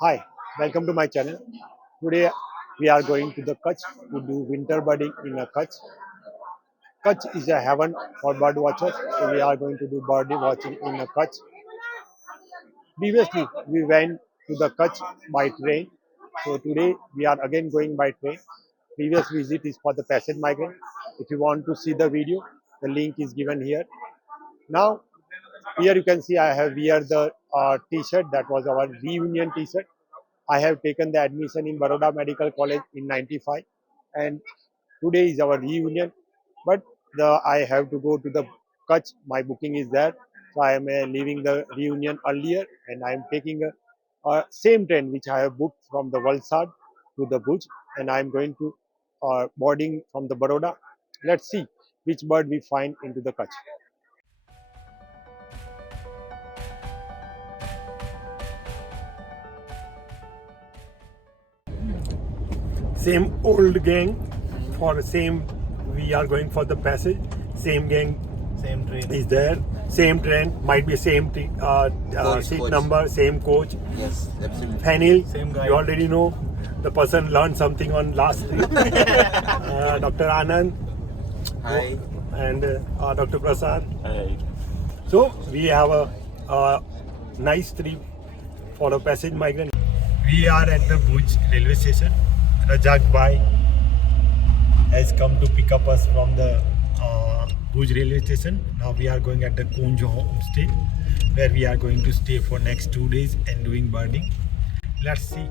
Hi, welcome to my channel. Today we are going to the Kutch to do winter birding in a Kutch. Kutch is a heaven for bird watchers, so we are going to do bird watching in a Kutch. Previously we went to the Kutch by train, so today we are again going by train. Previous visit is for the passage migrant. If you want to see the video, the link is given here. Now here you can see I have wear the t-shirt that was our reunion t-shirt. I have taken the admission in Baroda Medical College in 95 and today is our reunion. But I have to go to the Kutch. My booking is there. So I am leaving the reunion earlier and I am taking a same train which I have booked from the Valsad to the Bhuj and I am going to boarding from the Baroda. Let's see which bird we find into the Kutch. Same old gang for the same. We are going for the passage. Same gang Same train. is there. Same train might be same seat coach. number, same coach. Yes, absolutely. Fanil, Same guy. you already know. The person learned something on last trip. Dr. Anand Hi. and Dr. Prasad. Hi. So we have a nice trip for a passage migrant. We are at the Bhuj railway station. Rajak Bhai has come to pick up us from the Bhuj railway station. Now we are going at the Kunj Homestay, where we are going to stay for next 2 days and doing birding. Let's see.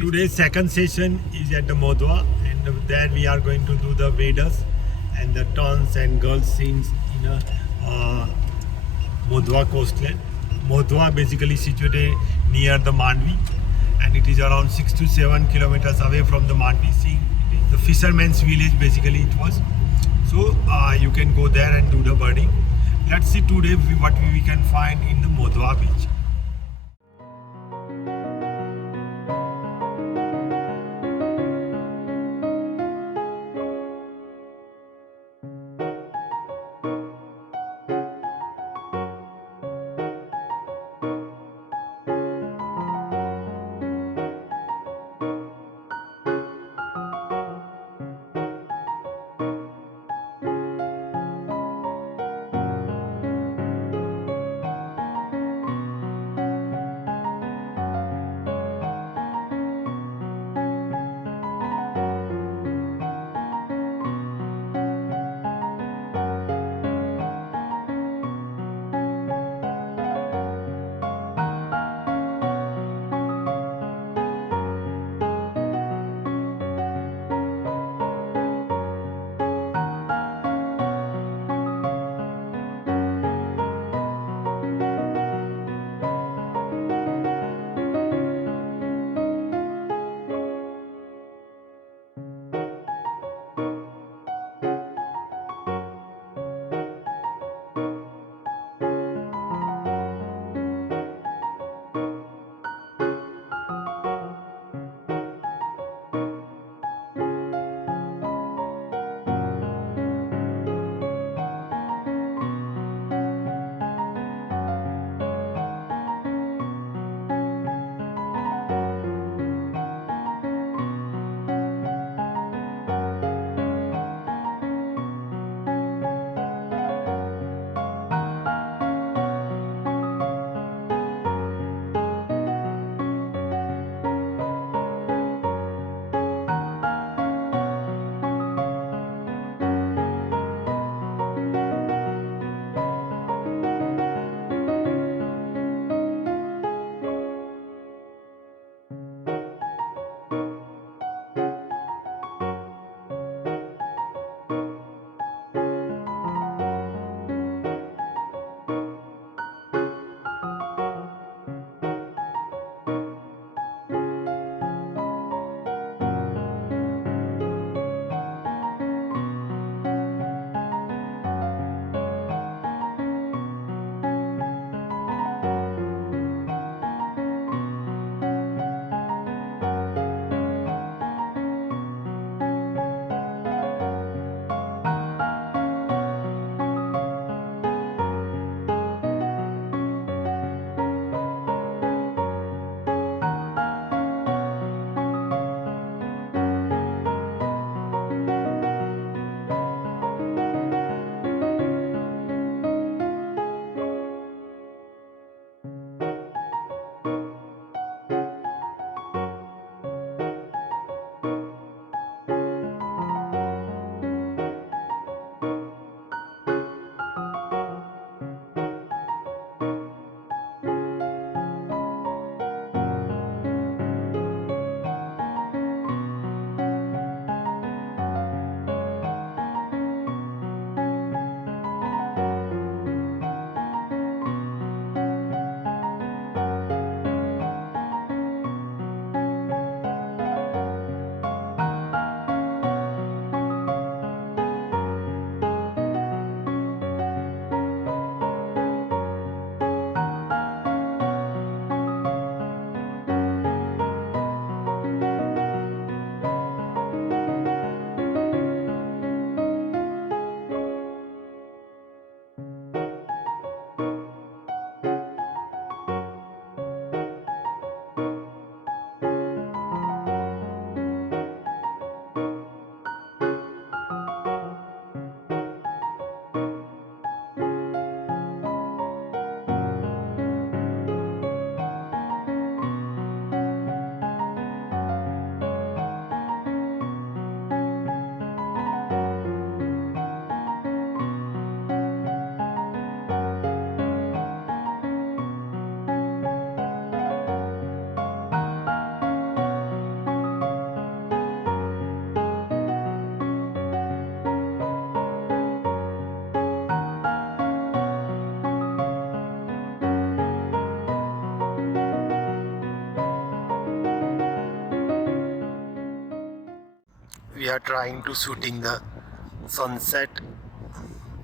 Today's second session is at the Modhava, and there we are going to do the Vedas and the terns and gulls scenes in a Modhava coastline. Modhava basically situated near the Mandvi, and it is around 6 to 7 kilometers away from the Mandvi. See, the fisherman's village basically it was. So you can go there and do the birding. Let's see today what we can find in the Modhava beach. we are trying to shooting the sunset,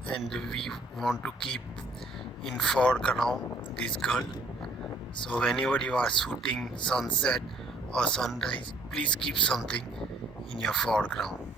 and we want to keep in foreground this girl. So whenever you are shooting sunset or sunrise, please keep something in your foreground.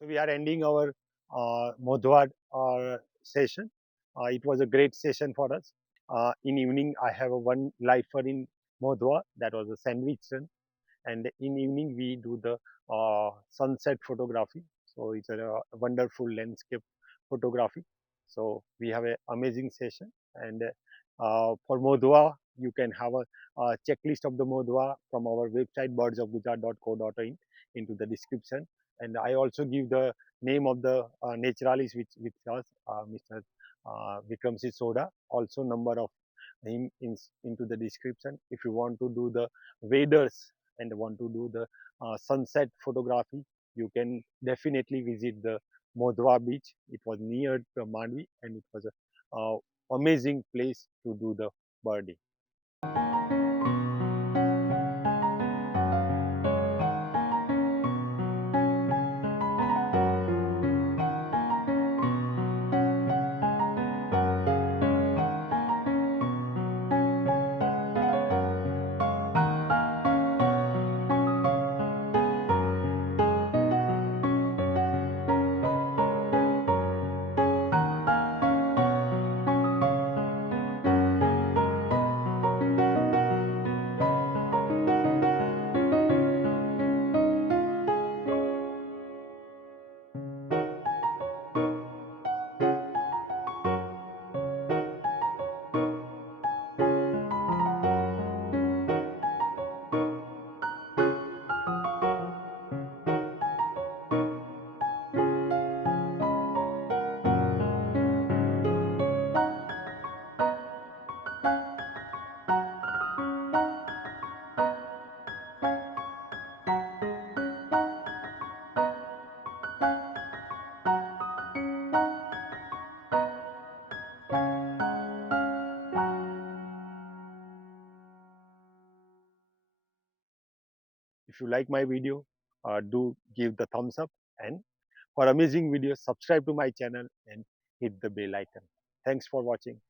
So we are ending our Modhava session. It was a great session for us. In evening, I have a one lifer in Modhava, that was a sandwich run, and in evening we do the sunset photography. So it's a wonderful landscape photography. So we have an amazing session, and for Modhava, you can have a checklist of the Modhava from our website birdsofgujarat.co.in into the description. And I also give the name of the naturalist with us, Mr. Vikram Sodha. Also number of him into the description. If you want to do the waders and want to do the sunset photography, you can definitely visit the Modhava beach. It was near to Mandvi, and it was a amazing place to do the birding. If you like my video, do give the thumbs up, and for amazing videos, subscribe to my channel and hit the bell icon. Thanks for watching.